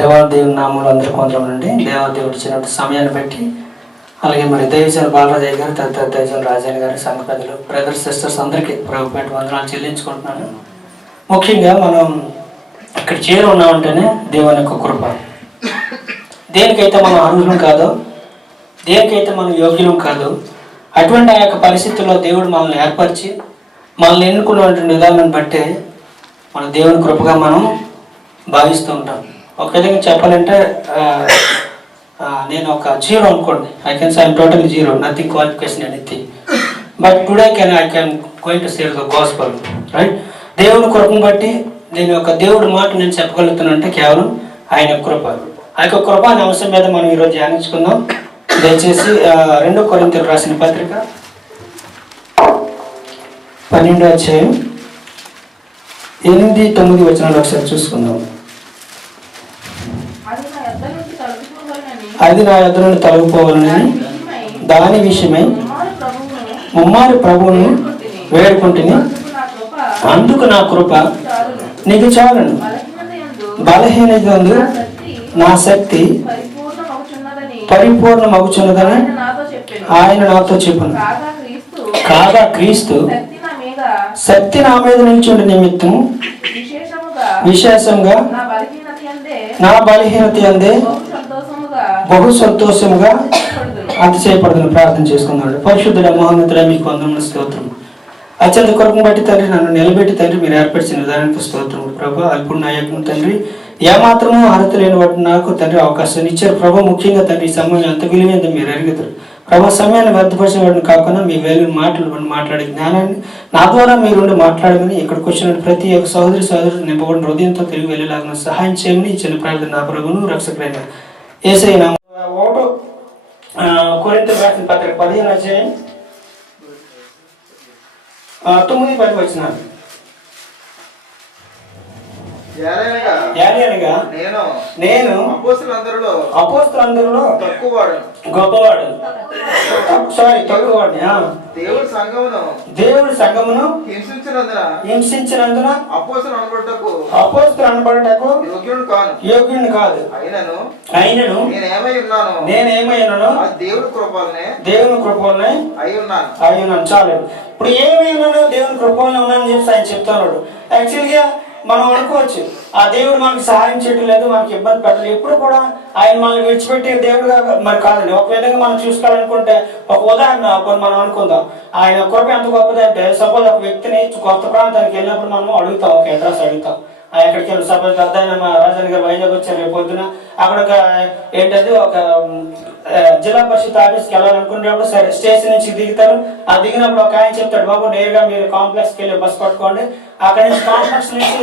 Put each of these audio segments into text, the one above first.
దేవాదేవుని నామూలు అందరూ కొందరండి. దేవాదేవుడు ఇచ్చినటువంటి సమయాన్ని బట్టి, అలాగే మరి దైవజన బాలరాజయ్య గారు, తదితర దైవజన రాజయ్య గారి సంఘ పెద్దలు, బ్రదర్స్ సిస్టర్స్ అందరికీ ప్రభుపేట వందనాలు చెల్లించుకుంటున్నాను. ముఖ్యంగా మనం ఇక్కడ చేరి ఉన్నామంటేనే దేవుని యొక్క కృప. దేనికైతే మనం అర్హులం కాదో, దేనికైతే మనం యోగ్యులం కాదో, అటువంటి ఆ యొక్క పరిస్థితుల్లో దేవుడు మనల్ని ఏర్పరిచి మనల్ని ఎన్నుకున్నటువంటి విధానాన్ని బట్టే మన దేవుని కృపగా మనం భావిస్తూ ఉంటాం. ఒక విధంగా చెప్పాలంటే నేను ఒక జీరో అనుకోండి. I can say I'm total zero, nothing qualification anything, but today I can going to share the gospel, right. దేవుని కృపను బట్టి నేను ఒక దేవుడి మాట నేను చెప్పగలుగుతున్నాను అంటే కేవలం ఆయన కృప. ఆ యొక్క కృప అనే అంశం మీద మనం ఈరోజు ధ్యానించుకుందాం. దయచేసి 2 కొరింథీయులకు రాసిన పత్రిక 12వ అధ్యాయం 8-9 వచనాలు ఒకసారి చూసుకుందాం. అది నా యొద్ద నుండి తొలగిపోవాలని దాని విషయమై ముమ్మారి ప్రభువును వేడుకుంటుని, అందుకు నా కృప నీకు చాలును, బలహీనత యందు నా శక్తి పరిపూర్ణమగుచున్నదని ఆయన నాతో చెప్పును. కాగా క్రీస్తు శక్తి నా మీద నిల్చుండి నిమిత్తం విశేషంగా నా బలహీనత యందే బహు సంతోషముగా అతిశయపడుతున్న ప్రార్థన చేసుకున్నాడు. పరిశుద్ధుడ మహోన్నతుడ మీకు వందనములు, స్తోత్రం. అత్యంత కొరకును బట్టి తండ్రి, నన్ను నిలబెట్టి తండ్రి మీరు ఏర్పరిచిన విధానానికి స్తోత్రం ప్రభు. అల్పుడు నా యజ్ఞం తండ్రి, ఏమాత్రమూ అర్హత లేని వాటి నాకు తండ్రి అవకాశాన్ని ఇచ్చారు ప్రభు. ముఖ్యంగా తండ్రి ఈ సమయం ఎంత విలువైందో మీరు ఎరుగుతారు ప్రభు. సమయాన్ని వ్యర్థపరిచిన వాటిని కాకుండా మీ వేలు మాటలు మాట్లాడే జ్ఞానాన్ని నా ద్వారా మీరుండి మాట్లాడమని, ఇక్కడికి వచ్చిన ప్రతి ఒక్క సహోదరుడు నింపబడిన హృదయంతో తిరిగి వెళ్ళేలాగా సహాయం చేయమని ఇచ్చిన ప్రార్థన నా ప్రభువును రక్షకులైన యేసయ్య నామమున. 1 కొరింథీయులకు రాసిన పత్రిక 15వ అధ్యాయం 9-10 వచనాలు. నేను అపోస్తలులందరిలో గొప్పవాడు, తక్కువవాడిని. దేవుడి సంఘమును హింసించినందున అపోస్తలు అనబడుటకు యోగ్యుడిని కాదు. అయినను నేనేమై ఉన్నానో దేవుని కృపలనే అయి ఉన్నాను. చాలు. ఇప్పుడు ఏమై ఉన్నానో దేవుని కృపలనే ఉన్నానని చెప్పి ఆయన చెప్తున్నాడు. యాక్చువల్గా మనం అనుకోవచ్చు ఆ దేవుడు మనకి సహాయం చేయడం లేదు, మనకి ఇబ్బంది పెట్టలేదు. ఎప్పుడు కూడా ఆయన మనల్ని విడిచిపెట్టే దేవుడుగా మరి కాదండి. ఒక విధంగా మనం చూసుకోవాలనుకుంటే ఒక ఉదాహరణ మనం అనుకుందాం. ఆయన కృప ఎంత గొప్పదంటే, సపోజ్ ఒక వ్యక్తిని కొత్త ప్రాంతానికి వెళ్ళినప్పుడు మనం అడుగుతాం, ఒక అడ్రస్ అడుగుతాం. ఎక్కడికి వెళ్ళి సపోజ్ అర్థమైన మా రాజన్ గారు వైజాగ్ వచ్చారు రేపు పొద్దున, అక్కడ ఒక ఏంటది ఒక జిల్లా పరిషత్ ఆఫీస్కి వెళ్ళాలనుకునేటప్పుడు సరే స్టేషన్ నుంచి దిగుతారు. ఆ దిగినప్పుడు ఒక ఆయన చెప్తాడు, బాబు నేరుగా మీరు కాంప్లెక్స్కి వెళ్ళి బస్సు పట్టుకోండి, అక్కడి నుంచి కాంప్లెక్స్ నుంచి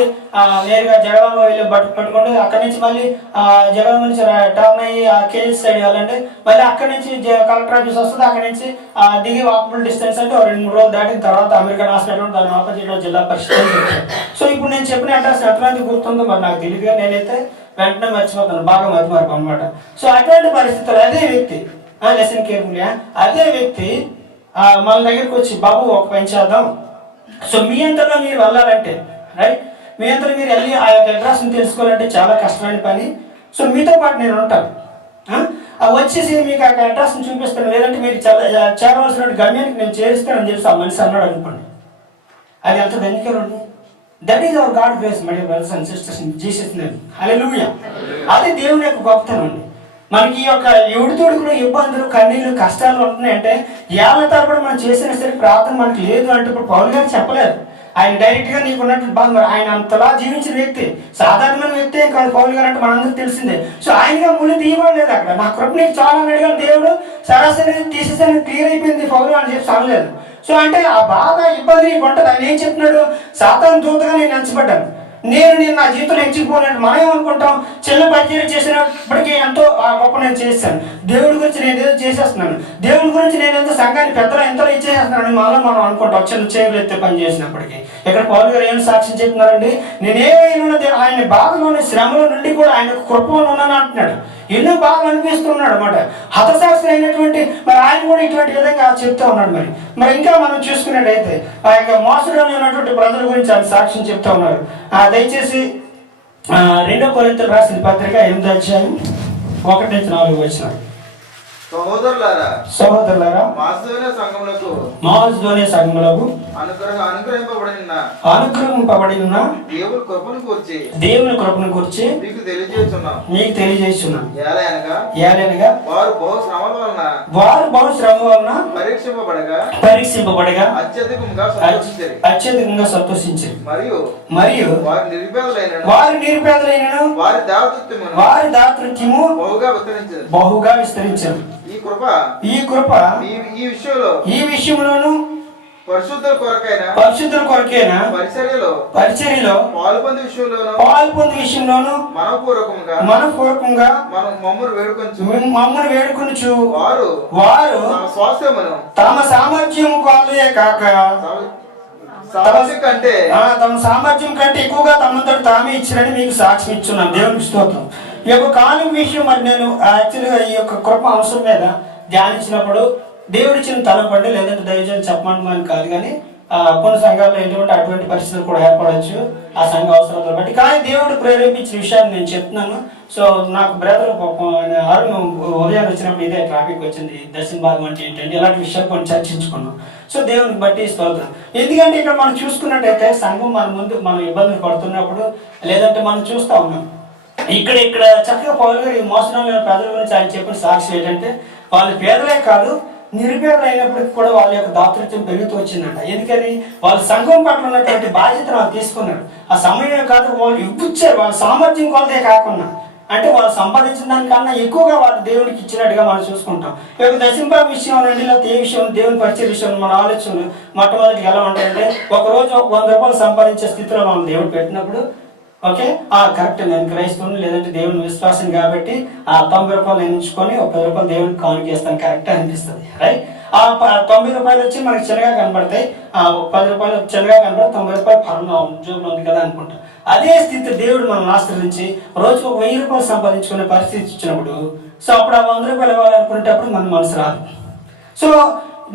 నేరుగా జగదాంబ వెళ్ళి పట్టుకోండి, అక్కడి నుంచి మళ్ళీ జగదాంబ నుంచి టర్న్ అయ్యి కేజీ సైడ్ వెళ్ళండి, మళ్ళీ అక్కడి నుంచి కలెక్టర్ ఆఫీస్ వస్తుంది, అక్కడి నుంచి దిగి వాకబుల్ డిస్టెన్స్ అంటే 2-3 రోజులు దాటిన తర్వాత అమెరికన్ హాస్పిటల్ దాని ఆపోజిట్లో జిల్లా పరిషత్. సో ఇప్పుడు నేను చెప్పిన అడ్రస్ ఎంతమంది గుర్తుందో మరి నాకు తెలియదుగా, నేనైతే వెంటనే మర్చిపోతాను, బాగా మతిమార్పు అనమాట. సో అటువంటి పరిస్థితులు అదే వ్యక్తి లెసన్ కేర్ఫుల్, అదే వ్యక్తి మన దగ్గరికి వచ్చి, బాబు ఒక పని చేద్దాం, సో మీ అంతలో మీరు వెళ్ళాలంటే రైట్, మీ అంతలో మీరు వెళ్ళి ఆ యొక్క అడ్రస్ని తెలుసుకోవాలంటే చాలా కష్టమైన పని. సో మీతో పాటు నేను ఉంటాను, వచ్చేసి మీకు ఆ అడ్రస్ని చూపిస్తాను, లేదంటే మీరు చేరవలసిన గమ్యానికి నేను చేరుస్తానని చెప్పి ఆ మనిషి అన్నాడు అనుకోండి. అది ఎంత ధన్యకరండి. That is our God grace my dear brothers and sisters in Jesus name. Hallelujah. అది దేవుని యొక్క గొప్పతనం అండి. మనకి ఈ యొక్క ఎడుతోడుకులు ఇబ్బందులు కన్నీళ్ళు కష్టాలు ఉంటున్నాయంటే ఏళ్ళ తరబడి మనం చేసిన సరే ప్రార్థన మనకి లేదు అంటే ఇప్పుడు పౌలు గారు చెప్పలేదు. ఆయన డైరెక్ట్గా నీకు ఉన్నట్టు బాగా ఆయన అంతలా జీవించిన వ్యక్తి, సాధారణమైన వ్యక్తి కాదు పౌలు గారు అంటే మనందరికి తెలిసిందే. సో ఆయనగా ముళ్ళు తీయబడలేదు అక్కడ. నా కృప నీకు చాలా అడిగా దేవుడు సరాసరి తీసేసాను, క్లియర్ అయిపోయింది పౌలు అని చెప్పి అనలేదు. సో అంటే ఆ బాగా ఇబ్బంది నీకు ఉంటుంది. ఆయన ఏం చెప్తున్నాడు, సాతాను దూతగా నేను ఎంచబడ్డాను, నేను నా జీవితంలో ఎంచుకుపోయినట్టు మనం ఏమనుకుంటాం, చిన్న పరిచయం చేసినప్పటికీ ఎంతో గొప్ప నేను చేస్తాను, దేవుడి గురించి నేను ఏదో చేసేస్తున్నాను, దేవుడి గురించి నేను ఎంతో సంఘాన్ని పెద్దలు ఎంతో ఇచ్చేస్తున్నాను మనలో మనం అనుకుంటాం చిన్న చేయలు ఎత్తే పని చేసినప్పటికీ. ఇక్కడ పౌలు గారు ఏం సాక్ష్యం చెప్తున్నారండి, నేనేమైనా ఆయన బాధలోని శ్రమలో నుండి కూడా ఆయన కృపలో ఉన్నాను అంటున్నాడు. ఎన్నో బాగా అనిపిస్తున్నాడు అనమాట. హతశాస్త్రి అయినటువంటి మరి ఆయన కూడా ఇటువంటి విధంగా చెప్తూ ఉన్నాడు. మరి ఇంకా మనం చూసుకున్నట్టయితే ఆ యొక్క మోసంలో ఉన్నటువంటి ప్రజల గురించి ఆయన సాక్ష్యం చెప్తా ఉన్నారు. దయచేసి రెండో కొరింథీయులకు రాసిన పత్రిక 8వ అధ్యాయం 1-4 వచనాలు. సహోదరులారా మాసిదోనియ సంఘములకు అనుగ్రహింపబడిన దేవుని కృపను గురించి మీకు తెలియజేస్తున్నాను. ఏలైనగా వారు బహు శ్రమ వలన పరీక్షింపబడగా అత్యధికంగా సంతోషించారు. మరియు వారి నిరుపేదలైనను వారి దాతృత్వము బహుగా విస్తరించారు. ఈ కృప ఈ విషయంలోను పరిశుద్ధుల కొరకైన పరిచర్యలో పాల్పొందు విషయంలోను మనపూర్వకంగా మమ్మల్ని వేడుకొనుచు వారు తమ సామర్థ్యం కొలదే కాక తమ సామర్థ్యం కంటే ఎక్కువగా తమంతట తామే ఇచ్చిరని మీకు సాక్ష్యం ఇచ్చున్నాను. దేవునికి స్తోత్రం. ఈ యొక్క కాలం విషయం మరి నేను యాక్చువల్గా ఈ యొక్క కృప అవసరం మీద ధ్యానించినప్పుడు దేవుడిచ్చిన తలంపండి, లేదంటే దైవజనం చెప్పమని కాదు, కానీ కొన్ని సంఘాల్లో ఏంటంటే అటువంటి పరిస్థితులు కూడా ఏర్పడవచ్చు ఆ సంఘ అవసరాలు బట్టి. కానీ దేవుడు ప్రేరేపించిన విషయాన్ని నేను చెప్తున్నాను. సో నాకు బ్రదర్ అరుణ్ ఉదయాన్ని వచ్చినప్పుడు ఇదే ట్రాఫిక్ వచ్చింది, దర్శన భాగం అంటే ఏంటంటే ఇలాంటి విషయాలు కొన్ని చర్చించుకున్నాం. సో దేవునికి బట్టి స్తోత్రం. ఎందుకంటే ఇక్కడ మనం చూసుకున్నట్టయితే సంఘం మన ముందు మనం ఇబ్బందులు పడుతున్నప్పుడు, లేదంటే మనం చూస్తూ ఉన్నాం ఇక్కడ చక్కగా పౌలు గారు ఈ మోసమైన పేదల గురించి ఆయన చెప్పిన సాక్షి ఏంటంటే వాళ్ళు పేదలే కాదు, నిరుపేదలు అయినప్పటికీ కూడా వాళ్ళ యొక్క దాతృత్వం పెరుగుతూ వచ్చిందంట. ఎందుకని వాళ్ళు సంఘం పట్ల ఉన్నటువంటి బాధ్యతను వాళ్ళు తీసుకున్నారు. ఆ సమయమే కాదు, వాళ్ళు ఇవ్వచ్చారు. వాళ్ళ సామర్థ్యం కొలదే కాకుండా, అంటే వాళ్ళు సంపాదించిన దానికన్నా ఎక్కువగా వాళ్ళు దేవుడికి ఇచ్చినట్టుగా మనం చూసుకుంటాం. ఈ యొక్క దశంభాగ విషయం అండి, లేకపోతే ఏ విషయం దేవుని పరిచయ విషయంలో మన ఆలోచనలు మొట్టమొదటి ఎలా ఉంటాయంటే, ఒకరోజు 100 రూపాయలు సంపాదించే స్థితిలో మనం దేవుడు పెట్టినప్పుడు ఓకే కరెక్ట్, నేను క్రైస్తవుని లేదంటే దేవుని విశ్వాసం కాబట్టి ఆ 90 రూపాయలు నేను ఉంచుకొని 10 రూపాయలు దేవునికి కానుక చేస్తాను, కరెక్ట్ అనిపిస్తుంది, రైట్. ఆ 90 రూపాయలు వచ్చి మనకి చిన్నగా కనబడతాయి, 10 రూపాయలు చిన్నగా కనబడి 90 రూపాయలు పరంగా ఉద్యోగంలో ఉంది కదా అనుకుంటాం. అదే స్థితి దేవుడు మనం ఆశ్రయించి రోజుకు 1000 రూపాయలు సంపాదించుకునే పరిస్థితి ఇచ్చినప్పుడు, సో అప్పుడు ఆ 100 రూపాయలు ఇవ్వాలనుకునేటప్పుడు మన మనసు రాదు. సో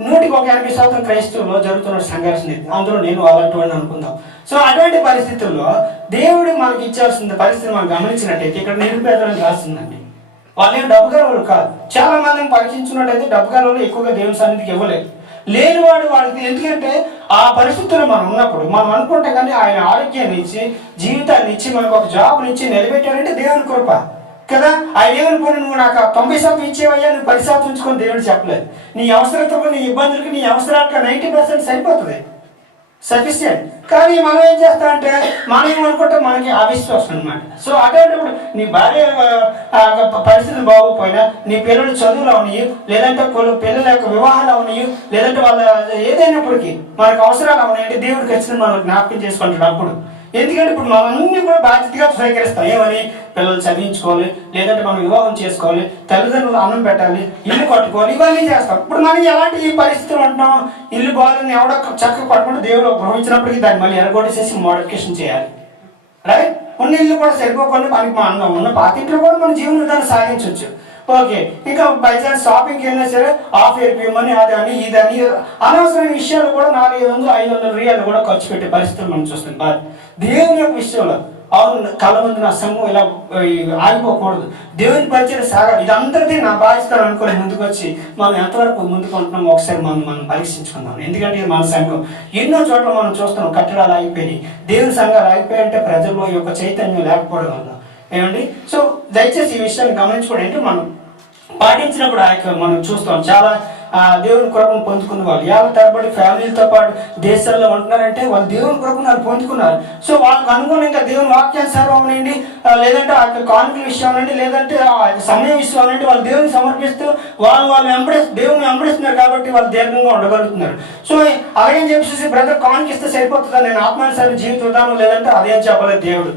180% క్రైస్తవుల్లో జరుగుతున్న సంఘర్షణ ఇది. అందులో నేను అలాంటి వాడిని అనుకుందాం. సో అటువంటి పరిస్థితుల్లో దేవుడు మనకి ఇచ్చాల్సిన పరిస్థితిని మనం గమనించినట్టయితే ఇక్కడ నిరుపేదలను రాస్తుందండి. వాళ్ళేం డబ్బుగా వాళ్ళు కాదు. చాలా మందిని పరీక్షించున్నట్టయితే డబ్బుగా వాళ్ళు ఎక్కువగా దేవుని సన్నిధికి ఇవ్వలేదు. లేనివాడు వాడికి, ఎందుకంటే ఆ పరిస్థితుల్లో మనం ఉన్నప్పుడు మనం అనుకుంటే కానీ ఆయన ఆరోగ్యాన్ని ఇచ్చి జీవితాన్ని ఇచ్చి మనకు ఒక జాబ్ని ఇచ్చి నిలబెట్టారంటే దేవుని కృప కదా. ఆయన ఏమనుకోని నువ్వు నాకు 90% ఇచ్చేవయ్యా, నువ్వు 10% ఉంచుకొని దేవుడు చెప్పలేదు. నీ అవసరతకు, నీ ఇబ్బందులకి, నీ అవసరాలకు 90% సరిపోతుంది, సఫిషియెంట్. కానీ మనం ఏం చేస్తామంటే మనం ఏమనుకుంటాం, మనకి అవిశ్వాసం అనమాట. సో అటువంటిప్పుడు నీ భార్య పరిస్థితులు బాగోపోయినా, నీ పిల్లలు చదువులు అవనియు, లేదంటే పిల్లల యొక్క వివాహాలు అవనియు, లేదంటే వాళ్ళ ఏదైనప్పటికీ మనకు అవసరాలు అవనాయంటే దేవుడికి వచ్చిన మనం జ్ఞాపకం చేసుకుంటాడు అప్పుడు. ఎందుకంటే ఇప్పుడు మనం అన్ని కూడా బాధ్యతగా స్వీకరిస్తాం. ఏమని, పిల్లలు చదివించుకోవాలి, లేదంటే మనం వివాహం చేసుకోవాలి, తల్లిదండ్రులు అన్నం పెట్టాలి, ఇల్లు కట్టుకోవాలి, ఇవన్నీ చేస్తాం. ఇప్పుడు మనం ఎలాంటి పరిస్థితులు ఉంటున్నాం, ఇల్లు బాగుంది ఎవడో చక్కగా పట్టుకుంటే దేవుడు గ్రహించినప్పటికీ దాన్ని మళ్ళీ ఎరగొట్టేసేసి మోడిఫికేషన్ చేయాలి, రైట్. ఉన్న ఇల్లు కూడా సరిపోకుండా మనకి మనం ఉన్న పాతింట్లో కూడా మన జీవన విధానం సాగించవచ్చు. ఓకే, ఇంకా బైచాన్స్ షాపింగ్కి వెళ్ళినా సరే ఆఫ్ అయిపోయమని అదని ఇదని అనవసరమైన విషయాలు కూడా 400-500 రియాలు కూడా ఖర్చు పెట్టే పరిస్థితులు మనం చూస్తాం. దేవుని యొక్క విషయంలో అవును కళ్ళ ముందు నా సంఘం ఇలా ఆగిపోకూడదు, దేవుని పరిచయం సాగాలి, ఇదంతటిది నా బాధ్యత అనుకుని ముందుకు వచ్చి మనం ఎంతవరకు ముందుకు ఉంటున్నామో ఒకసారి మనం పరీక్షించుకుందాం. ఎందుకంటే మన సంఘం ఎన్నో చోట్ల మనం చూస్తున్నాం, కట్టడాలు ఆగిపోయి, దేవుని సంఘాలు ఆగిపోయాయంటే ప్రజల్లో ఈ యొక్క చైతన్యం లేకపోవడం వల్ల ఏమండి. సో దయచేసి ఈ విషయాన్ని గమనించుకోండి. అంటే మనం పాటించినప్పుడు మనం చూస్తాం చాలా దేవుని కృపను పొందుకున్న వాళ్ళు ఏళ్ళ తరబడి ఫ్యామిలీతో పాటు దేశాల్లో ఉంటున్నారంటే వాళ్ళు దేవుని కృపను వాళ్ళు పొందుకున్నారు. సో వాళ్ళకు అనుగుణంగా దేవుని వాక్యానుసారం అవనండి, లేదంటే ఆ కానుకల విషయం అనండి, లేదంటే ఆ సమయం విషయం అనండి, వాళ్ళు దేవుని సమర్పిస్తూ దేవుని వెంబడిస్తున్నారు కాబట్టి వాళ్ళు దీర్ఘంగా ఉండగలుగుతున్నారు. సో అలాగని చెప్పేసి బ్రదర్ కానుక ఇస్తే సరిపోతుందా, నేను ఆత్మానుసారి జీవిత విధానం లేదంటే అదేం చెప్పలేదు దేవుడు.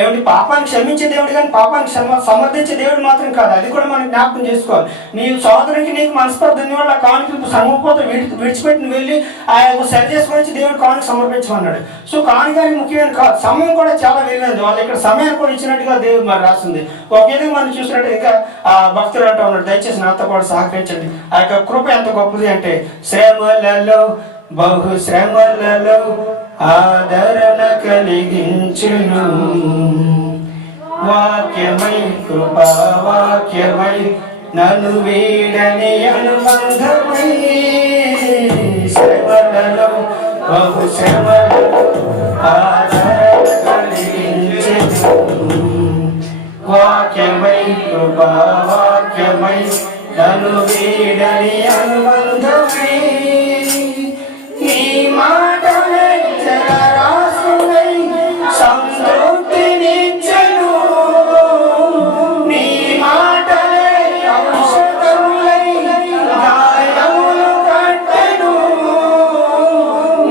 ఏమిటి, పాపాన్ని క్షమించే దేవుడు కానీ పాపాన్ని సమర్థించే దేవుడు మాత్రం కాదు. అది కూడా మనం జ్ఞాపకం చేసుకోవాలి. నీ సోదరునికి నీకు మనస్పర్ధ వల్ల ఆ కానుకలు సమూహపోతే విడిచిపెట్టి వెళ్ళి ఆ సరి చేసుకొని దేవుడు కానుక సమర్పించమన్నాడు. సో కానుకని ముఖ్యమైన కాదు, సమయం కూడా చాలా విలువైనది. వాళ్ళు ఇక్కడ సమయాన్ని కూడా ఇచ్చినట్టుగా దేవుడు మరి రాస్తుంది. ఒక విధంగా మనం చూసినట్టు ఇంకా భక్తులు అంటూ ఉన్నాడు, దయచేసి నాతో పాటు సహకరించండి. ఆ యొక్క కృప ఎంత గొప్పది అంటే, శ్రమలలో బహు శ్రమలలో ఆదరణ కలిగించును, వాక్యమై కృపావాక్యమై నన్ను వీడని అనుబంధమై శ్రమలలో బహు శ్రమలలో ఆదరణ కలిగించెను. వాక్యమై కృపావాక్యమై నన్ను వీడని అనుబంధమై నీ మాటలే జలరాశులై సంతృప్తినిచ్చెను. నీ మాటలే ఔషధములై గాయములు కట్టెను.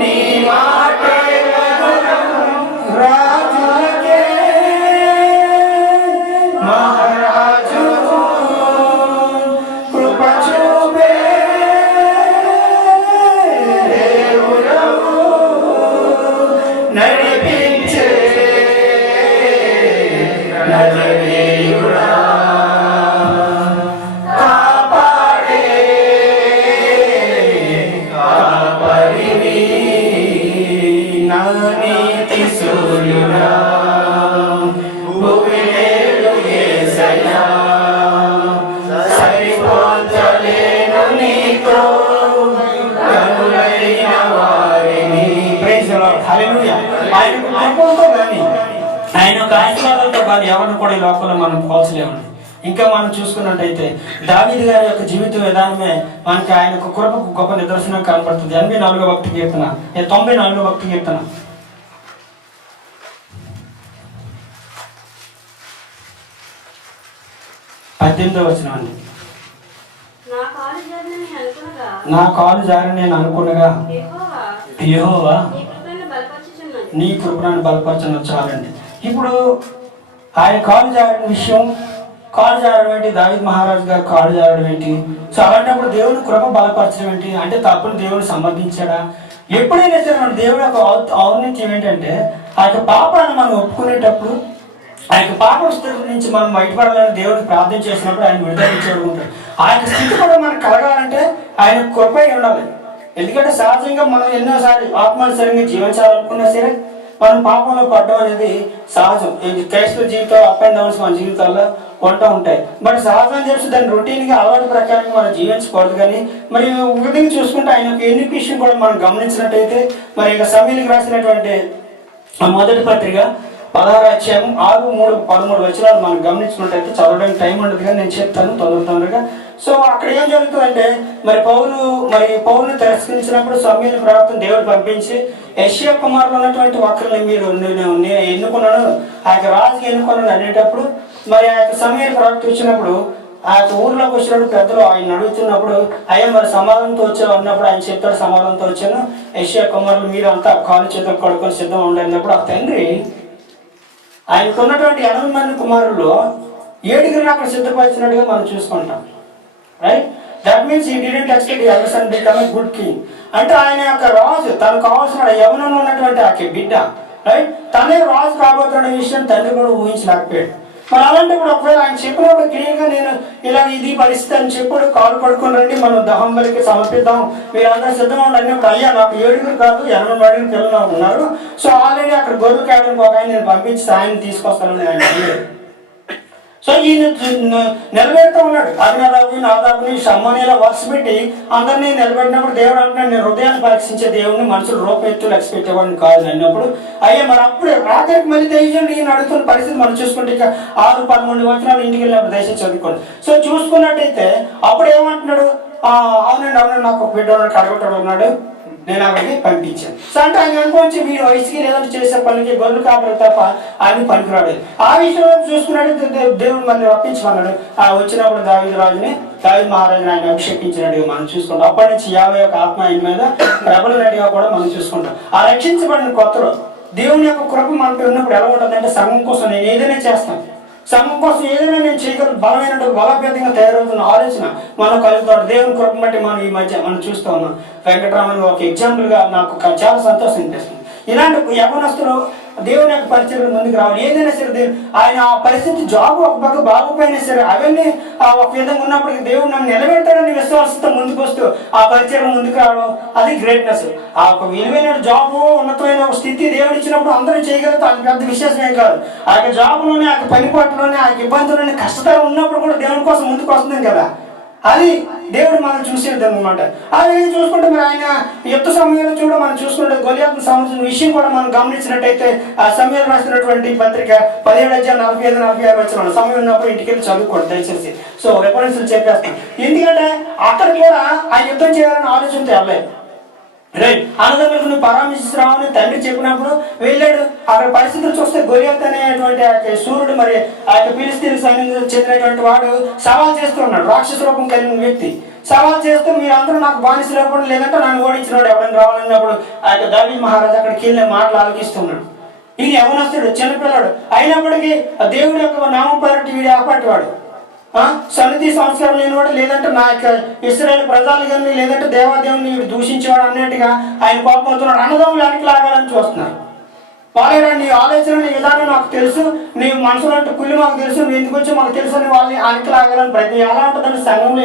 నీ మాటే రాజులకే మహారాజు కృప చూపే దేవుడవు నడిపించే నజరేయుడా కాపాడే కాపరివి నా నీతి సూర్యుడా భూమిలేడు యేసయ్యా సరిపోల్చలేను నీతో కనులైన వారిని. ప్రైజ్ ది లార్డ్, హల్లెలూయా. ఆయన కృపతో కానీ ఆయన యొక్క ఆశీర్వాదాలతో కానీ ఎవరిని కూడా ఈ లోకంలో మనం పోల్చలేమండి. ఇంకా మనం చూసుకున్నట్టయితే దావీదు గారి యొక్క జీవిత విధానమే మనకి ఆయన యొక్క కృపకు గొప్ప నిదర్శనం కనబడుతుంది. 84వ భక్తి కీర్తన 94వ భక్తి కీర్తన 18వ వచనం అండి. నా కాలు జారి నేను అనుకునగా యెహోవా నీ కృపను బలపరచను చాలండి. ఇప్పుడు ఆయన కాలు జారిన విషయం, కాలు జారడం ఏంటి, దావీదు మహారాజు గారు కాలు జారడం ఏంటి, సో అలాంటప్పుడు దేవుని కృప బలపరచడం ఏంటి అంటే తప్పును దేవుని సమర్థించాడా? ఎప్పుడైనా సరే మన దేవుని యొక్క ఔన్నత్యం ఏంటంటే ఆ యొక్క పాపాన్ని మనం ఒప్పుకునేటప్పుడు ఆ యొక్క పాప స్థితి నుంచి మనం బయటపడాలని దేవుడిని ప్రార్థన చేసినప్పుడు ఆయన విడుదల ఇచ్చేవాడు ఉంటాడు. ఆ యొక్క స్థితి కూడా మనకు కలగాలంటే ఆయన కృప ఉండాలి. ఎందుకంటే సహజంగా మనం ఎన్నోసార్లు ఆత్మానుసరంగా జీవించాలనుకున్నా సరే మనం పాపంలో పడడం అనేది సహజం. క్రైస్తవ జీవితాలు అప్ అండ్ డౌన్స్ మన జీవితాల్లో ఉంటూ ఉంటాయి. బట్ సహజం చేసి దాని రొటీన్గా అలవాటు ప్రకారం మనం జీవించకూడదు. కానీ మరి ఉదయం చూసుకుంటే ఆయన యొక్క ఎన్ని విషయం కూడా మనం గమనించినట్టయితే మరి ఇక సమీలకు రాసినటువంటి మొదటి పత్రిక 16వ అధ్యాయం 6, 3, 13 వచనాలు మనం గమనించుకున్నట్టయితే చదవడానికి టైం ఉండదు కానీ నేను చెప్తాను తొందరగా. సో అక్కడ ఏం జరుగుతుందంటే మరి పౌలుని తిరస్కరించినప్పుడు సమూయేలు ప్రవక్తను దేవుడు పంపించి యెషయా కుమారులు ఉన్నటువంటి ఒకరిని మీరు నేను ఎన్నుకున్నాను, ఆ యొక్క రాజుకి ఎన్నుకున్నాను అనేటప్పుడు మరి ఆ యొక్క సమూయేలు ప్రవక్త వచ్చినప్పుడు ఆ యొక్క ఊర్లోకి వచ్చినప్పుడు పెద్దలు ఆయన అడుగుతున్నప్పుడు అయ్యా మరి సమాధానంతో వచ్చావు అన్నప్పుడు ఆయన చెప్తాడు సమాధానంతో వచ్చాను, యెషయా కుమారులు మీరు అంతా కాలు చేతులు కడుక్కొని సిద్ధం ఉండన్నప్పుడు ఆ తండ్రి ఆయనకు ఉన్నటువంటి 80 మంది కుమారుల్లో 7 అక్కడ సిద్ధపరిచినట్టుగా మనం చూసుకుంటాం. రైట్, దట్ మీన్స్ ఈ didn't expect your son become a good king. అంటే ఆయన యొక్క రాజు తనకు కావాల్సిన యవనంలో ఉన్నటువంటి ఆ బిడ్డ రైట్ తనే రాజు కాబోతున్న విషయం తండ్రి కూడా ఊహించలేకపోయాడు. మరి అలాంటప్పుడు ఒకవేళ ఆయన చెప్పినప్పుడు క్లియర్గా నేను ఇలా ఇది పరిస్థితి అని చెప్పాడు, కాలు పడుకుని రండి మనం దహం బలికి సమర్పిద్దాం మీరందరూ సిద్ధంగా ఉండి అన్నప్పుడు అయ్యా నాకు 7 కాదు 80 మంది పిల్లలు ఉన్నారు, సో ఆల్రెడీ అక్కడ గొర్రెలు కాయడానికి ఒక ఆయన నేను పంపించి ఆయన తీసుకొస్తానని ఆయన అడిగాడు. సో ఈయన నిలబెడుతూ ఉన్నాడు. నాదాబుని షమ్మోనిలా వరుస పెట్టి అందరినీ నిలబెట్టినప్పుడు దేవుడు అంటున్నాడు నేను హృదయాన్ని పరీక్షించే దేవుడిని మనుషులు రూపెత్తులు ఎక్స్పెక్టేవాడిని కాదు అన్నప్పుడు అయ్యా మరి అప్పుడే రాత్రికి మళ్ళీ దయచేయండి ఈయన అడుగుతున్న పరిస్థితి మనం చూసుకుంటే ఇక 6, 13 వచనాలు ఇంటికి వెళ్ళినప్పుడు దయచేసి చదువుకోండి. సో చూసుకున్నట్టయితే అప్పుడు ఏమంటున్నాడు, అవునండి నాకు ఒక బిడ్డ ఉన్నాడు కడగొట్టాడు ఉన్నాడు నేను అక్కడికి పంపించాను. సో అంటే ఆయన అనుకోవచ్చు వీడు వయసుకి ఏదైనా చేసే పనికి గొర్రెలు కాపరి తప్ప ఆయన పనికిరాడు. ఆ విషయంలో చూసుకున్నాడు దేవుడు మనల్ని రప్పించమన్నాడు. ఆ వచ్చినప్పుడు దావీదు మహారాజుని ఆయన అభిషేకించినట్టుగా మనం చూసుకుంటాం. అప్పటి నుంచి 51 ఆత్మ ఆయన మీద ప్రబలినట్టుగా కూడా మనం చూసుకుంటాం. ఆ రక్షించబడిన కొత్తలో దేవుని యొక్క కృప మనకు ఉన్నప్పుడు ఎలా ఉంటుందంటే సంఘం కోసం నేను ఏదైనా చేస్తాను, సంఘం కోసం ఏదైనా నేను చేయగలను బలమైన బలభేదంగా తయారవుతున్న ఆలోచన మనం కలుగుతాడు. దేవుని కృప బట్టి మనం ఈ మధ్య మనం చూస్తూ ఉన్నాం. వెంకటరామన్ ఒక ఎగ్జాంపుల్గా నాకు చాలా సంతోషం అనిపిస్తుంది. ఇలాంటి యవనస్తులు దేవుని యొక్క పరిచయం ముందుకు రావాలి. ఏదైనా సరే ఆయన ఆ పరిస్థితి జాబ్ ఒక పక్క బాగుపోయినా సరే అవన్నీ ఒక విధంగా ఉన్నప్పటికీ దేవుడు నన్ను నిలబెడతాడని విశ్వాసంతో ముందుకు వస్తూ ఆ పరిచయం ముందుకు రావడం అది గ్రేట్నెస్. ఆ ఒక విలువైన జాబ్ ఉన్నతమైన ఒక స్థితి దేవుడు ఇచ్చినప్పుడు అందరూ చేయగలుగుతారు, అది పెద్ద విశేషం ఏం కాదు. ఆ యొక్క జాబ్లోనే ఆ యొక్క పనిపాట్లోనే ఆ యొక్క ఇబ్బందుల్లోనే కష్టతరం ఉన్నప్పుడు కూడా దేవుడి కోసం ముందుకు వస్తుంది కదా, అది దేవుడు మనం చూసేది అనమాట. అదే చూసుకుంటే మరి ఆయన యుద్ధ సమయంలో మనం చూసుకుంటే గొలియాతును సంబంధించిన విషయం కూడా మనం గమనించినట్టయితే ఆ సమయంలో రాసినటువంటి పత్రిక 17:45-46 సమయం ఉన్నప్పుడు ఇంటికి వెళ్ళి చదువుకోండి దయచేసి. సో రెఫరెన్స్లు చెప్పేస్తాం, ఎందుకంటే అక్కడ కూడా ఆ యుద్ధం చేయాలని ఆలోచనతో వెళ్ళలేదు. రైట్, అన్నదమ్ములకు నువ్వు పరామర్శించరావని తండ్రి చెప్పినప్పుడు వెళ్ళాడు. అక్కడ పరిస్థితులు చూస్తే గొలియాత్ అనేటువంటి ఆ యొక్క సూర్యుడు మరి ఆ యొక్క ఫిలిస్తీన్లకు చెందినటువంటి వాడు సవాల్ చేస్తూ ఉన్నాడు. రాక్షస రూపం కలిగిన వ్యక్తి సవాల్ చేస్తూ మీరు అందరూ నాకు బానిసలు అవ్వడం లేదంటే నన్ను ఓడించినాడు ఎవరైనా రావాలన్నప్పుడు ఆ యొక్క దావీదు మహారాజు అక్కడికి వెళ్ళే మాటలు ఆలకిస్తున్నాడు. ఇది యవనస్తుడు, చిన్నపిల్లాడు అయినప్పటికీ దేవుడి యొక్క నామం పేరటి వీడు ఆపాటివాడు, సన్నిధి సంస్కారం లేనివాడు, లేదంటే నా యొక్క ఇశ్రాయేలు ప్రజలు కానీ లేదంటే దేవాదేవుని దూషించేవాడు అన్నట్టుగా ఆయన కోపం అవుతున్నాడు. అన్నదమ్ములు వెనక్కి లాగాలని చూస్తున్నారు. వాళ్ళేరా నీ ఆలోచన నీ విధానం నాకు తెలుసు, నీ మనసులో అంటే కుళ్ళు మాకు తెలుసు, నువ్వు ఎందుకు వచ్చి మాకు తెలుసు అని వాళ్ళని వెనక్కి లాగాలని ప్రయత్నం. ఎలా ఉంటుందంటే సంఘంలో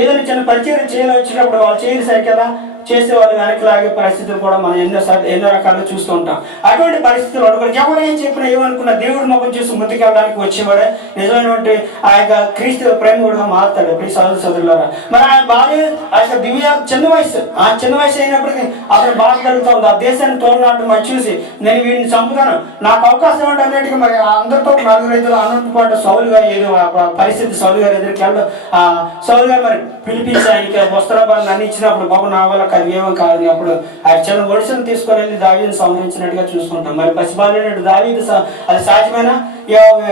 ఏదైనా చిన్న పరిచయం చేయాలి వచ్చినప్పుడు వాళ్ళు చేయరు సరికదా చేసే వాళ్ళు వెనక్కి లాగే పరిస్థితులు కూడా మనం ఎన్నో రకాలుగా చూస్తూ ఉంటాం. అటువంటి పరిస్థితులు అడుగురు ఎవరు ఏం చెప్పినా ఏమనుకున్నా దేవుడి ముఖం చూసి ముందుకెళ్ళడానికి వచ్చేవాడే నిజమైనటువంటి ఆ యొక్క క్రీస్తు ప్రేమికుడుగా మారుతాడు. ప్రియ సోదర సోదరులారా, మరి ఆయన భార్య ఆ యొక్క దివ్య చిన్న వయసు అయినప్పటికీ అతను బాధ కలుగుతూ ఉంది. ఆ దేశాన్ని తోలనాటం మరి చూసి నేను వీడిని చంపుతాను, నాకు అవకాశం ఏంటి అన్నట్టుగా మరి అందరితో 4 రైతులు అనంత పాటు సౌలు గారు ఏదో పరిస్థితి సౌలు గారు ఎదురుకి వెళ్ళడం ఆ సౌలు గారు మరి పిలిపించి ఆయనకి వస్త్రాభరణాలు అన్ని ఇచ్చినప్పుడు బాబు నా వల్ల కరిగేవం కాదని అప్పుడు ఆ చిన్న ఒడిసెను తీసుకొని వెళ్ళి దావీదుని సంహరించినట్టుగా చూసుకుంటాం. మరి పసిబాలినట్టు దావీదు అది సాధ్యమైన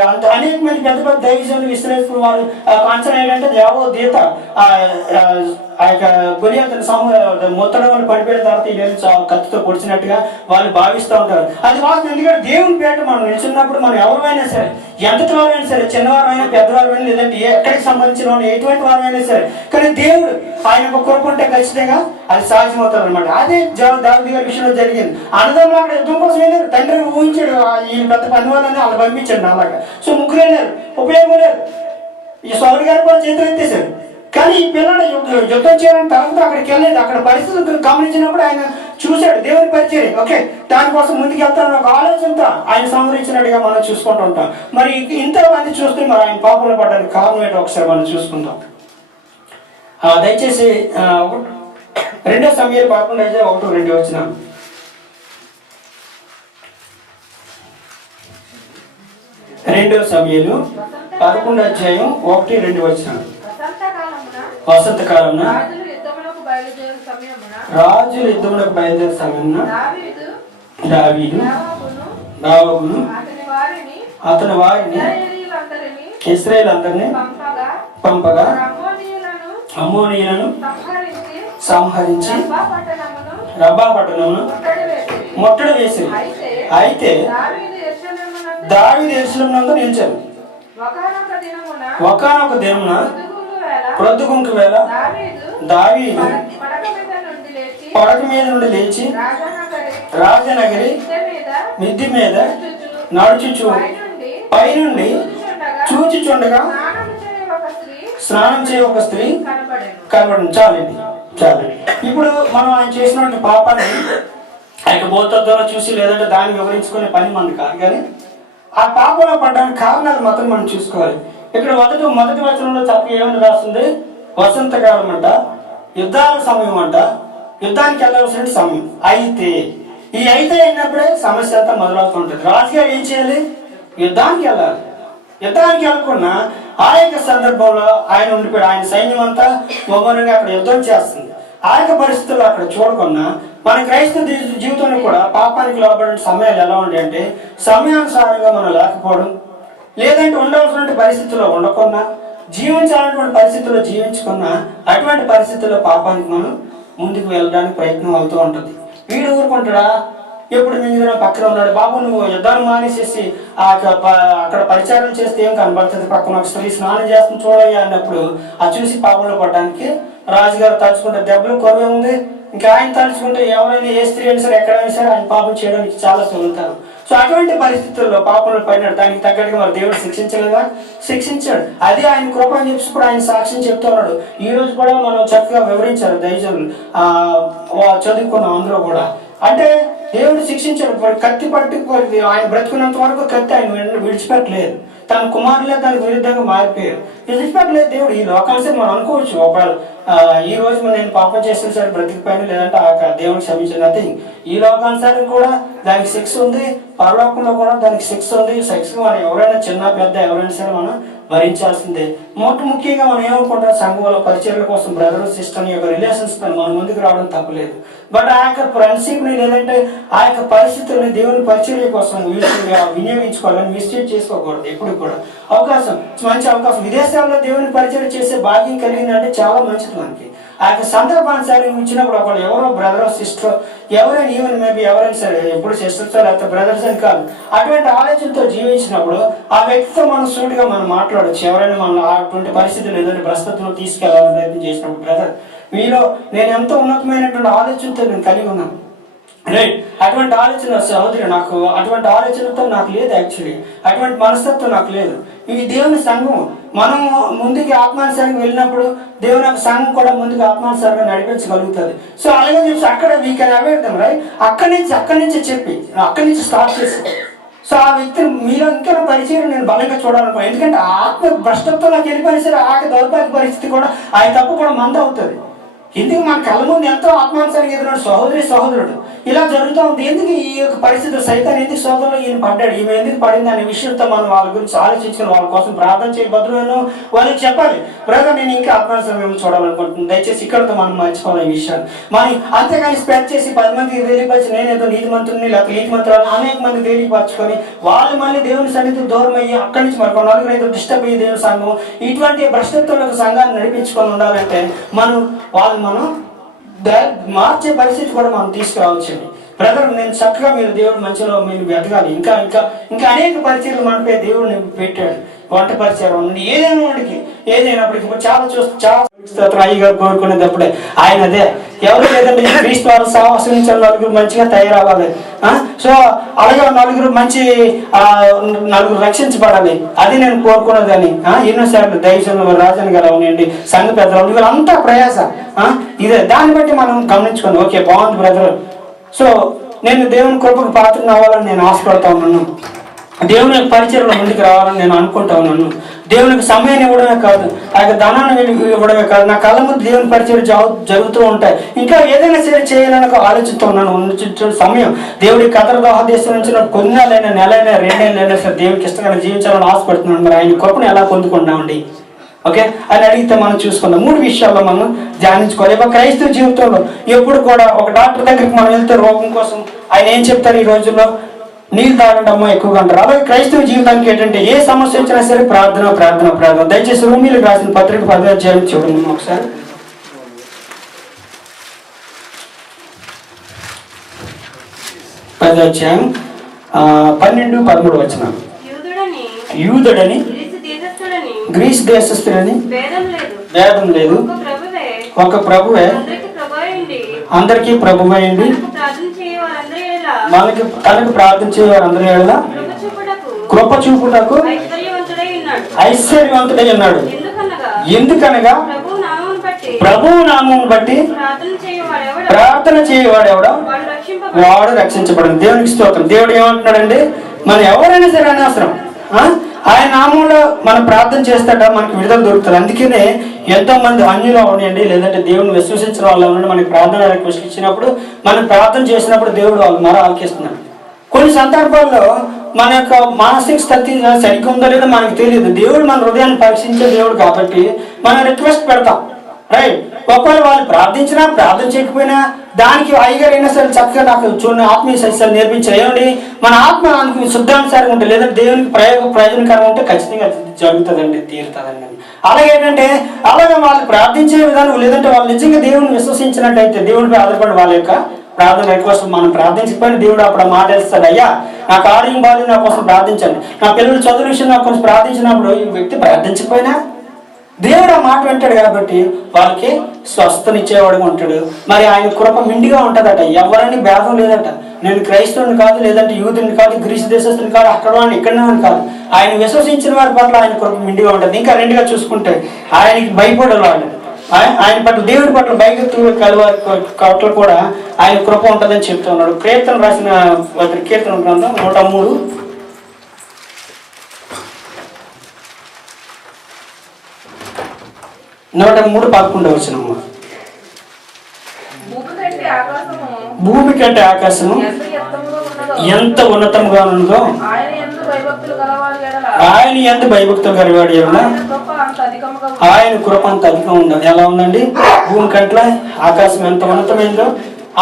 అంత అనేక మంది పెద్ద పెద్ద దైవజనులు విశ్లేషకులు వారు కాన్సర్ ఏంటంటే దేవో దీత ఆ యొక్క గొలియాతుని మొత్తడం వల్ల పడిపోయిన తర్వాత ఈ కత్తితో పొడిచినట్టుగా వాళ్ళు భావిస్తూ ఉంటారు. అది వాస్తవం, ఎందుకంటే దేవుని పేట మనం నిలిచినప్పుడు మనం ఎవరైనా సరే ఎంతటి వారైనా సరే చిన్నవారైనా పెద్దవారైనా లేదంటే ఎక్కడికి సంబంధించిన వాళ్ళు ఎటువంటి వారైనా సరే కానీ దేవుడు ఆయన కృప ఉంటే ఖచ్చితంగా అది సాధ్యమవుతుంది అనమాట. అదే దావీదు గారి విషయంలో జరిగింది. అన్నదమ్ములు అక్కడ యుద్ధం కోసం వెళ్ళారు, తండ్రి ఊహించాడు ఈ పెద్ద పని వాళ్ళని వాళ్ళు పంపించండి అలాగా. సో ముగ్గురు వెళ్ళారు, ఉపయోగం లేదు. ఈ సౌలు గారు కూడా చేతులు ఎత్తేసారు. కానీ ఈ పిల్లడు యుద్ధం చేయాలని తర్వాత అక్కడికి వెళ్ళలేదు. అక్కడ పరిస్థితులు గమనించినప్పుడు ఆయన చూశాడు దేవుని పరిచయం, ఓకే దానికోసం ముందుకు వెళ్తానని ఒక ఆలోచనతో ఆయన సంహరించినట్టుగా మనం చూసుకుంటూ ఉంటాం. మరి ఇంతమంది చూస్తే మరి ఆయన పాపంలో పడడానికి కారణం ఏంటో ఒకసారి మనం చూసుకుంటాం. దయచేసి 2 సమయాలు 11:1-2 వచ్చిన 2 సమయాలు 11:1-2 వచ్చిన వసంత కాలమున రాజులు యుద్ధములకు బయలుదేరే సమయమున దావీదు దావీదును అతని వారిని ఇశ్రాయేలందరినీ పంపగా అమ్మోనీయులను సంహరించి రబ్బా పట్టణమును ముట్టడి వేసి అయితే దావీదు యెరూషలేమునందు నిలిచాడు. ఒకానొక దినమున ప్రొద్దుగుంకు వేళ దావీదు పడక మీద నుండి లేచి రాజనగరి మిద్ది మీద నడుచుచు పైనుండి చూచుచుండగా స్నానం చేయ ఒక స్త్రీ కనబడింది. చాలండి. ఇప్పుడు మనం ఆయన చేసినటువంటి పాపాన్ని ఆయన బోధతో చూసి లేదంటే దాన్ని వివరించుకునే పని మనది కాదు, కానీ ఆ పాపంలో పడడానికి కారణాలు మాత్రం మనం చూసుకోవాలి. ఇక్కడ మొదటి వచనంలో చక్కగా ఏమని రాస్తుంది, వసంతకాలం అంట, యుద్ధాల సమయం అంట, యుద్ధానికి వెళ్ళవలసిన సమయం. అయితే అయినప్పుడే సమస్య అంతా మొదలవుతుంటుంది. రాజుగారు ఏం చేయాలి, యుద్ధానికి వెళ్ళాలి. యుద్ధానికి వెళ్ళకుండా ఆ యొక్క సందర్భంలో ఆయన ఉండిపోయాడు. ఆయన సైన్యం అంతా మమ్మల్ని అక్కడ యుద్ధం చేస్తుంది. ఆ యొక్క పరిస్థితుల్లో అక్కడ చూడకుండా మన క్రైస్తవ జీవితంలో కూడా పాపానికి లోబడిన సమయాలు ఎలా ఉంటాయి అంటే సమయానుసారంగా మనం లేకపోవడం, లేదంటే ఉండవలసిన పరిస్థితుల్లో ఉండకుండా జీవించాలన్నటువంటి పరిస్థితుల్లో జీవించుకున్నా అటువంటి పరిస్థితుల్లో పాపానికి మనం ముందుకు వెళ్ళడానికి ప్రయత్నం అవుతూ ఉంటుంది. వీడు ఊరుకుంటాడా, ఎప్పుడు మీద పక్కన ఉన్నాడు, బాబు నువ్వు యుద్ధాన్ని మానేసేసి అక్కడ పరిచారం చేస్తే ఏం కనబడుతుంది, పక్కన ఒక స్త్రీ స్నానం చేస్తుంది చూడయ్యా అన్నప్పుడు అది చూసి పాపంలో పడడానికి రాజుగారు తలుచుకుంటే దెబ్బలు కొరవే ఉంది. ఇంకా ఆయన తలుచుకుంటే ఎవరైనా ఏ స్త్రీ అయినా సరే ఎక్కడైనా సరే ఆయన పాపం చేయడానికి చాలా సులువుతారు. సో అటువంటి పరిస్థితుల్లో పాపంలో పడినాడు. దానికి తగ్గట్టుగా మరి దేవుడు శిక్షించలేదా? శిక్షించాడు. అది ఆయన కృప అని చెప్పి కూడా ఆయన సాక్ష్యం చెప్తున్నాడు. ఈ రోజు కూడా మనం చక్కగా వివరించారు దైవజనులు చదువుకున్నాం అందరూ కూడా. అంటే దేవుడు శిక్షించాడు. కత్తి పట్టుకు ఆయన బ్రతుకున్నంత వరకు కత్తి ఆయన విడిచిపెట్టలేదు. తన కుమారులే దానికి విరుద్ధంగా మారిపోయారు. విడిచిపెట్టలేదు దేవుడు. ఈ లోకాన్ని మనం అనుకోవచ్చు, ఒకవేళ ఈ రోజు నేను పాపం చేసిన సరే బ్రతికిపోయాను, లేదంటే ఆ దేవుడికి క్షమించిన నథింగ్. ఈ లోకానుసారం కూడా దానికి శిక్ష ఉంది, పరలోకంలో కూడా దానికి శిక్ష ఉంది. శిక్ష మనం ఎవరైనా చిన్న పెద్ద ఎవరైనా సరే మనం భరించాల్సిందే. ముఖ్యంగా మనం ఏమనుకుంటాం, సంఘం వల్ల పరిచర్ల కోసం బ్రదర్ సిస్టర్ యొక్క రిలేషన్స్ మన ముందుకు రావడం తప్పలేదు. బట్ ఆ యొక్క ఫ్రెండ్షిప్ని లేదంటే ఆ యొక్క పరిస్థితుల్ని దేవుని పరిచర్య కోసం వినియోగించుకోవాలని మిస్టేక్ చేసుకోకూడదు. ఎప్పుడు కూడా అవకాశం, మంచి అవకాశం విదేశాల్లో దేవుని పరిచయం చేసే భాగ్యం కలిగిందంటే చాలా మంచిది మనకి. ఆ యొక్క సందర్భానుసారి ఇచ్చినప్పుడు ఒకళ్ళు ఎవరో బ్రదరో సిస్టర్ ఎవరైనా ఈవెన్ మేబీ ఎవరైనా సరే ఎప్పుడు సిస్టర్స్ లేకపోతే బ్రదర్స్ అని కాదు, అటువంటి ఆలోచనతో జీవించినప్పుడు ఆ వ్యక్తితో మనం సూటిగా మనం మాట్లాడవచ్చు. ఎవరైనా మనం అటువంటి పరిస్థితులు ఏదైనా ప్రస్తుతంలో తీసుకెళ్లాలని ప్రయత్నం చేసినప్పుడు, బ్రదర్ మీలో నేను ఎంతో ఉన్నతమైనటువంటి ఆలోచనతో నేను కలిగి ఉన్నాను, రైట్, అటువంటి ఆలోచన సహోదరి నాకు అటువంటి ఆలోచనతో నాకు లేదు. యాక్చువల్లీ అటువంటి మనస్తత్వం నాకు లేదు. ఇది దేవుని సంఘం. మనం ముందుకి ఆత్మానుసారంగా వెళ్ళినప్పుడు దేవుని యొక్క సంఘం కూడా ముందుకు ఆత్మానుసారంగా నడిపించగలుగుతుంది. సో అలాగే చెప్పి అక్కడ we can avoid them, right. అక్కడి నుంచి చెప్పి అక్కడి నుంచి స్టార్ట్ చేసి సో ఆ వ్యక్తిని మీలో ఇంకా పరిచయం నేను బలంగా చూడాలనుకో. ఎందుకంటే ఆత్మ భ్రష్టత్వంలోకి వెళ్ళిపోయినా సరే ఆ దౌర్భాగ్య పరిస్థితి కూడా ఆ తప్పు కూడా మంద అవుతుంది. ఎందుకు మన కళ్ళ ముందు ఎంతో ఆత్మానుసారంగా ఎదురున్నాడు సహోదరుడు ఇలా జరుగుతూ ఉంది. ఎందుకు ఈ యొక్క పరిస్థితి సైతాన్ని ఎందుకు సోదరులు ఈయన పడ్డాడు, ఈమె ఎందుకు పడింది అనే విషయంతో మనం వాళ్ళ గురించి ఆలోచించుకుని వాళ్ళ కోసం ప్రార్థన చేయ బదులు వాళ్ళకి చెప్పాలి, బ్రదర్ నేను ఇంకా ఆత్మానుసారంగా చూడాలనుకుంటున్నాను, దయచేసి ఇక్కడతో మనం మర్చిపోవాలి ఈ విషయాన్ని. మరి అంతేగాని స్ప్రెడ్ చేసి 10 మందికి తెలియపరిచి నేనేదో నీతి మంత్రుని లేకపోతే నీతి మంత్రులను అనేక మంది తెలియపరచుకొని వాళ్ళు మళ్ళీ దేవుని సన్నిధికి దూరం అయ్యి అక్కడి నుంచి మరొక 4-5 డిస్టర్బ్ అయ్యి దేవుని సంఘం ఇటువంటి భ్రష్టత్వంలో సంఘాన్ని నడిపించుకొని ఉండాలంటే మనం మార్చే పరిస్థితి కూడా మనం తీసుకురావచ్చండి. బ్రదర్ నేను చక్కగా మీరు దేవుడు మంచిలో మీరు ఎదగాలి. ఇంకా ఇంకా ఇంకా అనేక పరిచయాలు మనపై దేవుడిని పెట్టాడు. వంట పరిచయం ఉంది, ఏదైనా వాడికి ఏదైనప్పటికీ చాలా అయ్యగారు కోరుకునేటప్పుడే ఆయన అదే ఎవరు లేదంటే క్రీస్తు వారు సాహసం నుంచి నలుగురు మంచిగా తయారవ్వాలి. సో అలాగే నలుగురు రక్షించబడాలి, అది నేను కోరుకున్నదని ఎన్నోసార్లు దైవజనులు రాజన్ గారు అవనండి, సంఘ పెద్దలు వీళ్ళంతా ప్రయాస ఇదే. దాన్ని బట్టి మనం గమనించుకోండి. ఓకే బాగుంది బ్రదర్. సో నేను దేవుని కృపకు పాత్రను అవ్వాలని నేను ఆశపడతా ఉన్నాను. దేవుని యొక్క పరిచయంలో ముందుకు రావాలని నేను అనుకుంటా ఉన్నాను. దేవునికి సమయాన్ని ఇవ్వడమే కాదు, ఆ యొక్క ధనాన్ని ఇవ్వడమే కాదు, నా కళ్ళ ముందు దేవుని పరిచయం జరుగుతూ ఉంటాయి. ఇంకా ఏదైనా సరే చేయాలని ఆలోచిస్తూ ఉన్నాను. సమయం దేవుడి కథల దోహదేశం నుంచి కొన్నాళ్ళైనా నెలైనా 2 నెలలైనా సరే దేవునికి ఇష్టంగా జీవించాలని ఆశపడుతున్నాను. మరి ఆయన కృపను ఎలా పొందుకుంటామండి? ఓకే అని అడిగితే మనం చూసుకుందాం. 3 విషయాల్లో మనం ధ్యానించుకోవాలి. ఇక క్రైస్తవ జీవితంలో ఎప్పుడు కూడా ఒక డాక్టర్ దగ్గరికి మనం వెళ్తే రోగం కోసం ఆయన ఏం చెప్తారు, ఈ రోజుల్లో నీళ్ళు తాగడం ఎక్కువగా అంటారు. అలాగే క్రైస్తవ జీవితానికి ఏంటంటే ఏ సమస్య వచ్చినా సరే ప్రార్థన ప్రార్థన ప్రార్థన. దయచేసి రోమీయులకు రాసిన పత్రిక 10వ అధ్యాయం చూడండి ఒకసారి. 10వ అధ్యాయం 12-13 వచనం. యూదుడని గ్రీస్ దేశస్థులని భేదం లేదు, ఒక ప్రభువే అందరికీ ప్రభువైంది, మనకి తనకు ప్రార్థన చేయవారందరూ ఏళ్ళ కృప చూపుటకు ఐశ్వర్యవంతుడై ఉన్నాడు. ఎందుకనగా ప్రభువు నామమును బట్టి ప్రార్థన చేయవాడెవడో వాడు రక్షించబడింది. దేవునికి స్తోత్రం. దేవుడు ఏమంటున్నాడండి, మనం ఎవరైనా సరే అనవసరం ఆయన నామంలో మనం ప్రార్థన చేస్తాడ మనకు విడుదల దొరుకుతుంది. అందుకనే ఎంతో మంది అన్యులు అవనండి లేదంటే దేవుని విశ్వసించిన వాళ్ళు అవనండి మనకి ప్రార్థన రిక్వెస్ట్ ఇచ్చినప్పుడు మనం ప్రార్థన చేసినప్పుడు దేవుడు వాళ్ళు మరో ఆలకిస్తున్నాడు. కొన్ని సందర్భాల్లో మన యొక్క మానసిక స్థితి సరిగ్గా ఉందో లేదో మనకు తెలియదు. దేవుడు మన హృదయాన్ని పరీక్షించే దేవుడు కాబట్టి మనం రిక్వెస్ట్ పెడతాం, రైట్. ఒకవేళ వాళ్ళు ప్రార్థించినా ప్రార్థన చేయకపోయినా దానికి అయ్యగారు అయినా సరే చక్కగా నాకు చూడండి ఆత్మీయ సత్యాలు నేర్పించారు. ఏమండి మన ఆత్మ దానికి శుద్ధానుసారంగా ఉంటే లేదా దేవునికి ప్రయోజనకరంగా ఉంటే ఖచ్చితంగా జరుగుతుందండి, తీరుతుందండి. అలాగే ఏంటంటే అలాగే వాళ్ళు ప్రార్థించే విధానం లేదంటే వాళ్ళు నిజంగా దేవుని విశ్వసించినట్టయితే దేవుడిపై ఆధారపడి వాళ్ళ యొక్క ప్రార్థన రిక్వెస్ట్ మనం ప్రార్థించకపోయినా దేవుడు అప్పుడు మాట ఇస్తాడు, అయ్యా నాకు ఆరోగ్యం బాగాలేదు నా కోసం ప్రార్థించండి, నా పిల్లలు చదువు విషయం నా కోసం ప్రార్థించినప్పుడు ఈ వ్యక్తి ప్రార్థించకపోయినా దేవుడు ఆ మాట వింటాడు కాబట్టి వాళ్ళకి స్వస్థనిచ్చేవాడుగా ఉంటాడు. మరి ఆయన కృప మిండిగా ఉంటుందట. ఎవరని భేదం లేదట. నేను క్రైస్తవుని కాదు, లేదంటే యూదుని కాదు, గ్రీసు దేశస్తుని కాదు, అక్కడ వాడిని ఇక్కడనే వాడిని కాదు. ఆయన విశ్వసించిన వారి పట్ల ఆయన కృప మిండిగా ఉంటుంది. ఇంకా రెండుగా చూసుకుంటే ఆయనకి భయపడేవాళ్ళు, ఆయన పట్ల దేవుడి పట్ల భయభక్తులు కలవారి పట్ల కూడా ఆయన కృప ఉంటుందని చెప్తూ ఉన్నాడు. కీర్తన రాసిన కీర్తన గ్రంథం 103 103:11 వచనము. భూమి కంటే ఆకాశము ఎంత ఉన్నతంగా ఉన్నదో ఆయన యందు భయభక్తులు కలవాడి ఆయన కృప అంత అధికం ఉండాలి. ఎలా ఉందండి? భూమి కంటే ఆకాశం ఎంత ఉన్నతమైందో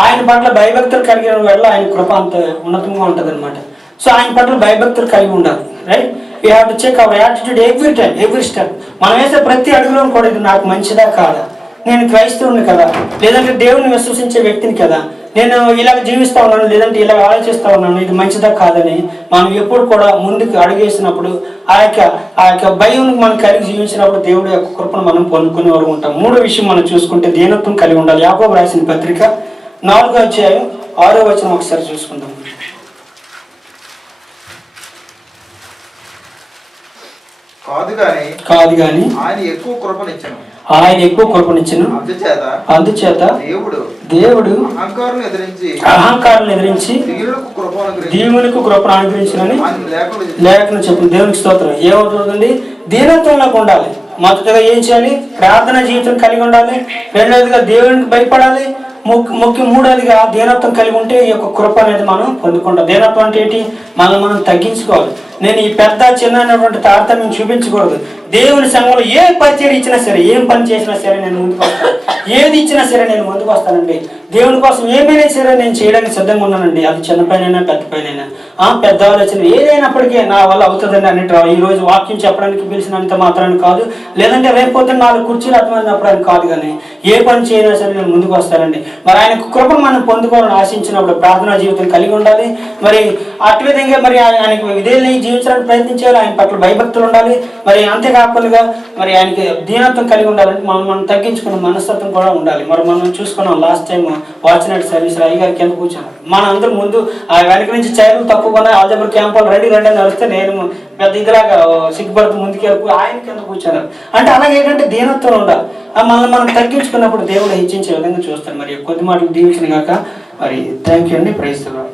ఆయన పట్ల భయభక్తులు కలిగిన వల్ల ఆయన కృప అంత ఉన్నతంగా ఉంటుంది అనమాట. సో ఆయన పట్ల భయభక్తులు కలిగి ఉండాలి. Right? We have to check our attitude every time, every step. మనం వేసే ప్రతి అడుగులో కూడా ఇది నాకు మంచిదా కాదా, నేను క్రైస్తవుని కదా, లేదంటే దేవుని విశ్వసించే వ్యక్తిని కదా, నేను ఇలాగ జీవిస్తూ ఉన్నాను, లేదంటే ఇలాగ ఆలోచిస్తూ ఉన్నాను, ఇది మంచిదా కాదని మనం ఎప్పుడు కూడా ముందుకు అడుగేసినప్పుడు ఆ యొక్క భయం మనం కలిగి జీవించినప్పుడు దేవుడి యొక్క కృపను మనం పొందుకునే వరకు ఉంటాం. మూడో విషయం మనం చూసుకుంటే దీనత్వం కలిగి ఉండాలి. యాకోబు రాసిన పత్రిక 4వ అధ్యాయం 6వ వచనం ఒకసారి చూసుకుందాం. కాదు గాని ఆయన ఎక్కువ కృపనిచ్చెను. అందుచేత దేవుడు అహంకారాలను ఎదిరించి దేవునికి కృపను అనుగ్రహించినని లేఖనం చెప్పింది. దేవునికి స్తోత్రం. ఏమవుతుందండి? దీనత్వంలోకి ఉండాలి. మొదటగా ఏం చేయాలి? ప్రార్థన జీవితం కలిగి ఉండాలి. రెండవదిగా దేవునికి భయపడాలి. మూడోదిగా దీనత్వం కలిగి ఉంటే ఈ యొక్క కృప అనేది మనం పొందుకుంటాం. దీనత్వం అంటే ఏంటి? మనం తగ్గించుకోవాలి. నేను ఈ పెద్ద చిన్న అనేటువంటి తారతమ్యం చూపించకూడదు. దేవుని సంఘంలో ఏ పరిచయం ఇచ్చినా సరే, ఏం పని చేసినా సరే నేను ముందుకు వస్తాను. ఏది ఇచ్చినా సరే నేను ముందుకు వస్తానండి. దేవుని కోసం ఏమైనా సరే నేను చేయడానికి సిద్ధంగా ఉన్నానండి. అది చిన్న పైనైనా పెద్ద పైనైనా, పెద్ద ఆలోచన ఏదైనప్పటికీ నా వల్ల అవుతుందండి అన్నిటి. ఈరోజు వాక్యం చెప్పడానికి పిలిచినంత మాత్రాన్ని కాదు, లేదంటే రేపొద్దున 4 కుర్చీలు అర్థమైనప్పుడు కాదు, కానీ ఏ పని చేయనా సరే నేను ముందుకు వస్తానండి. మరి ఆయన కృపను మనం పొందుకోవాలని ఆశించినప్పుడు ప్రార్థనా జీవితం కలిగి ఉండాలి. మరి అటు విధంగా మరి ఆయనకు విధేయుల్ని జీవించడానికి ప్రయత్నించాలి. ఆయన పట్ల భయభక్తులు ఉండాలి. మరి అంతేకాకుండా మరి ఆయనకి దీనత్వం కలిగి ఉండాలంటే మనం తగ్గించుకున్న మనస్తత్వం కూడా ఉండాలి. మరి మనం చూసుకున్నాం last time watch night service అయ్యగారి కింద కూర్చున్నాం. మన అందరూ ముందు ఆ వెనక నుంచి చైర్లు తక్కువ ఆల్జబర్ క్యాంపులు రెడీ నడిస్తే నేను పెద్ద ఇదిలాగా సిగ్గుపడుతూ ముందుకెళ్ళి ఆయన కింద కూర్చున్నారు. అంటే అలాగే ఏంటంటే దీనత్వం ఉండాలి. మనం తగ్గించుకున్నప్పుడు దేవుడు హెచ్చించే విధంగా చూస్తాడు. మరి కొద్ది మాటలు దీవించిన కాక మరి థ్యాంక్ యూ అండి. Praise the lord.